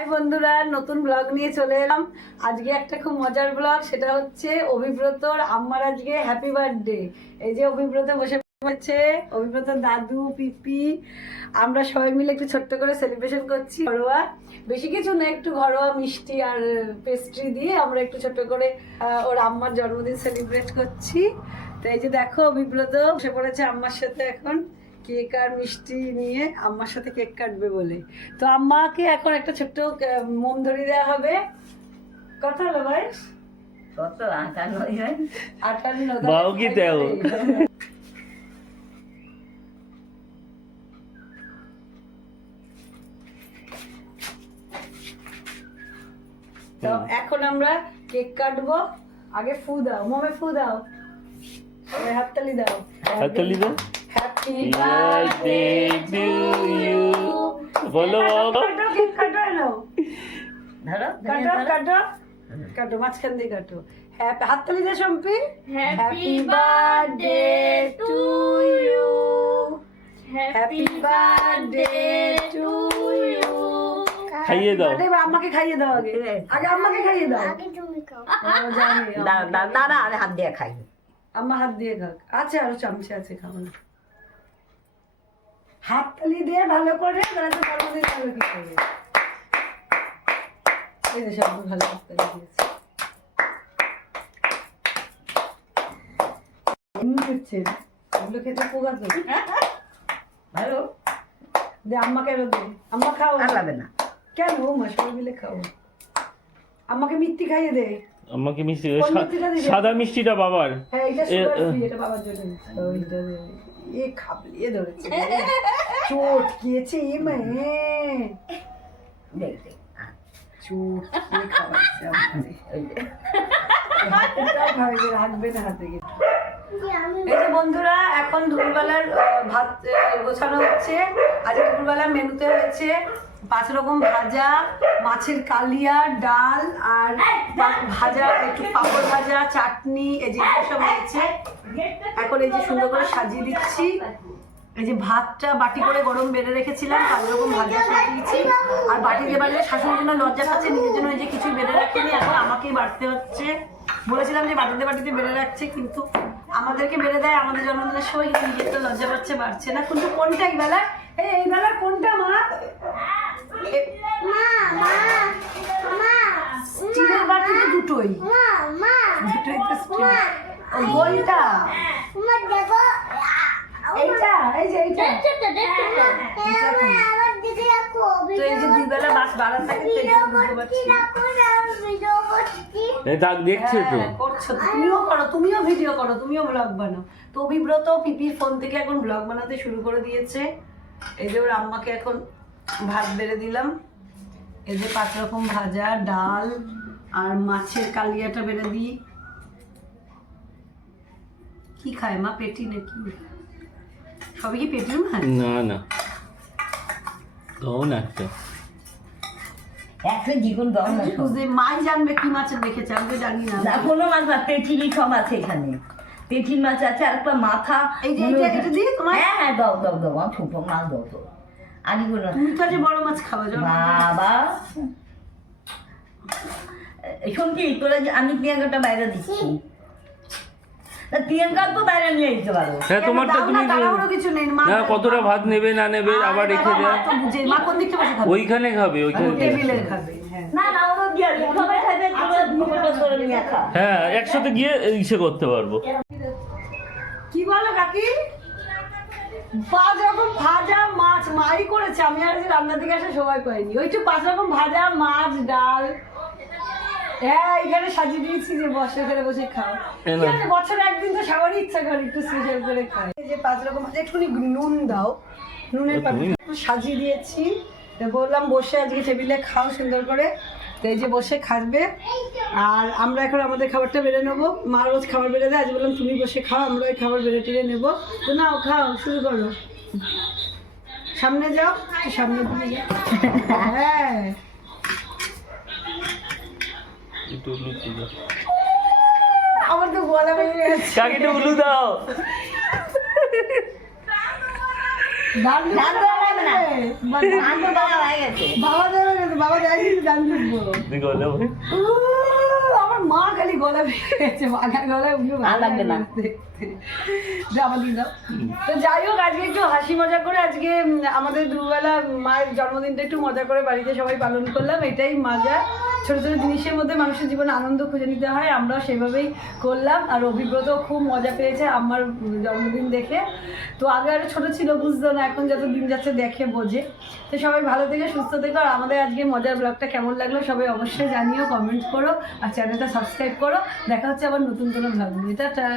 High বন্ধুরা, নতুন blog নিয়ে চলে এলাম। আজকে একটা খুব মজার ব্লগ সেটা হচ্ছে অভিব্রতর আম্মার আজকে হ্যাপি বার্থডে এই যে অভিব্রত বসে পড়েছে অভিব্রত দাদু, পিপি, আমরা সবাই মিলে একটু ছোট্ট করে সেলিব্রেশন করছি ঘরোয়া। বেশি কিছু না, একটু ঘরোয়া মিষ্টি আর পেস্ট্রি দিয়ে আমরা একটু ছোট্ট করে ওর আম্মার জন্মদিন সেলিব্রেট করছি। তো এই যে দেখো অভিব্রত, বসে পড়েছে আম্মার সাথে এখন। কেক আর মিষ্টি নিয়ে আম্মার সাথে কেক কাটবে বলে। তো আম্মাকে এখন একটা ছোট্ট মোম ধরিয়ে দেওয়া হবে। কত হলো বয়স? কত? আটান্ন আটান্ন বাউ কি দেও? তো এখন আমরা কেক কাটবো। আগে ফু দাও মোমে ফু দাও। হাততালি দাও। হাততালি দাও। Happy Birthday to you. বলো বাবা। কাটো কাটো নাও ধরো কাটো কাটো কাটো মাঝখান দিয়ে কাটো হ্যাপি হাততালি দে Sampi happy birthday to you happy birthday to you খাইয়ে দাও। আমাকে খাইয়ে দাও আগে আগে আমাকে খাইয়ে দাও ও, জানি, দাঁড়া আমি হাত দিয়ে খাই আম্মা হাত দিয়ে খাক আছে আরও চামচে আছে খাব না হাত তালি দিয়ে ভালো করে তাহলে তো জন্মদিন ভালো কি করে এই যে সব ভালো হাত দিয়েছে। এমনি করছেন এগুলো খেতে পোকা তো ভালো দে আম্মাকে এলো দে। আম্মা খাও। আর লাগবে না। কেন? মা সবাই মিলে খাও। আম্মাকে মিথ্যি খাইয়ে দে। আমাকে মিষ্টি? সাদা মিষ্টিটা বাবার হ্যাঁ এটা এ, সুগার এটা বাবার জন্য নিচ্ছি। ওইটা দে। এ খাবলিয়ে ধরেছে চোট খেয়েছে এ মেয়ে দেখ দেখ আহ, চোট খেয়ে খাওয়াচ্ছে আমাকে। ওই যে। হাতেরটাও খাওয়াবে, রাখবে না হাতে গিয়ে। এই যে বন্ধুরা, এখন দুপুরবেলার ভাত গোছানো হচ্ছে। আজকে দুপুরবেলা মেনুতে হয়েছে পাঁচ রকম ভাজা, মাছের কালিয়া, ডাল আর ভাজা, একটু পাঁপড় ভাজা, চাটনি, এই যে সব হয়েছে এখন এই যে সুন্দর করে সাজিয়ে দিচ্ছি। এই যে ভাতটা বাটি করে গরম বেড়ে রেখেছিলাম, পাঁচ রকম ভাজা সাজিয়েছি আর বাটিতে বাড়লে শাশুড়ির জন্য লজ্জা পাচ্ছে, নিজের জন্য এই যে কিছু বেড়ে রাখিনি, এখন আমাকেই বাড়তে হচ্ছে। বলেছিলাম যে বাটিতে বাটিতে বেড়ে রাখছে কিন্তু আমাদেরকে বেড়ে দেয় আমাদের জন্মদিনের সময় কিন্তু নিজের তো লজ্জা পাচ্ছে বাড়ছে না। কিন্তু কোনটা এই বেলা এই বেলা কোনটা মা? স্টিলের দুটোই। দুটোই তো স্টিল। গোলটা। এইটা এই যে এইটা। তো এই যে দুই বেলা মাছ বাড়া থাকে তো এই দাগ দেখছ তো? হ্যাঁ, করছ তুমিও করো তুমিও ভিডিও করো তুমিও ব্লগ বানাও। তো অভিব্রত পিপির ফোন থেকে এখন ব্লগ বানাতে শুরু করে দিয়েছে। এই যে ওর আম্মাকে এখন ভাত বেড়ে দিলাম। এই যে পাঁচ রকম ভাজা ডাল আর মাছের কালিয়াটা বেড়ে দিই। কি খায় মা পেটি নাকি? সবই কি পেটি মা না না। দাও না একটা জীবন খুঁজে মাই জানবে কি মাছ দেখেছে আমি জানি না। না কোনো মাছ না সব আছে এখানে। মাছ আছে আর একটা মাথা। এই যে এইটা এটা দিয়ে তোমার হ্যাঁ হ্যাঁ দাও দাও দাও আমার ছোট মাছ দাও তো। আলিগুলো তুমি তো বড় মাছ যাও বাবা। শুনছি তোরা আমি পেঁয়াজটা বাইরে দিচ্ছি। তা তো বাইরে নিয়ে যেতে পারো। হ্যাঁ তোমারটা তুমি কিছু নেই মা না কতটা ভাত নেবে না নেবে আবার রেখে দেয় মা তো বুঝে মা কোন দিকটা বসে খাবে? ওইখানে খাবে ওইখানে টেবিলে খাবে হ্যাঁ। না না ওরা দিয়ে সবাই খাবে করে নিয়ে খা। হ্যাঁ একসাথে গিয়ে ইসে করতে পারব। কি বলো কাকি? পাঁচ রকম ভাজা মাছ মাই করেছে আমি আর যে রান্নার দিকে আসে সময় পাইনি। ওই তো পাঁচ রকম ভাজা মাছ ডাল হ্যাঁ এখানে সাজিয়ে দিয়েছি যে বসে এখানে বসে খাও। বছরে একদিন তো সবারই ইচ্ছা করে একটু স্পেশাল করে খায়। এই যে পাঁচ রকম একটুখানি নুন দাও নুনের পাতা একটু সাজিয়ে দিয়েছি। বললাম বসে আজকে টেবিলে খাও সুন্দর করে। তো এই যে বসে খাবে। আর আমরা এখন আমাদের খাবারটা বেড়ে নেব। মা রোজ খাবার বেড়ে দেয় আজ বললাম তুমি বসে খাও আমরা ওই খাবার বেড়ে টেড়ে নেব। তো নাও খাও শুরু করো। সামনে যাও সামনে হ্যাঁ। একটু উলু দাও। আমার তো গলা ভেঙে গেছে। কাকে একটু উলু দাও। দেওয়া বাবা আনন্দ দেওয়া গেছে। গেছে বাবা আমার মা খালি গলা ভেঙেছে গলায় উঠে আর লাগবে না। জামা দিয়ে দাও। তো যাই হোক আজকে একটু হাসি মজা করে আজকে আমাদের দুবেলা মায়ের জন্মদিনটা একটু মজা করে বাড়িতে সবাই পালন করলাম। এটাই মজা। ছোট ছোট জিনিসের মধ্যে মানুষের জীবনে আনন্দ খুঁজে নিতে হয় আমরা সেভাবেই করলাম। আর অভিব্রত খুব মজা পেয়েছে আমার জন্মদিন দেখে। তো আগে আরও ছোট ছিল বুঝতো না এখন যত দিন যাচ্ছে দেখে বোঝে। তো সবাই ভালো থেকে সুস্থ থেকো। আর আমাদের আজকে মজার ব্লগটা কেমন লাগল সবাই অবশ্যই জানিও কমেন্ট করো। আর চ্যানেলটা সাবস্ক্রাইব করো। দেখা হচ্ছে আবার নতুন কোনো নিয়ে। টাটা।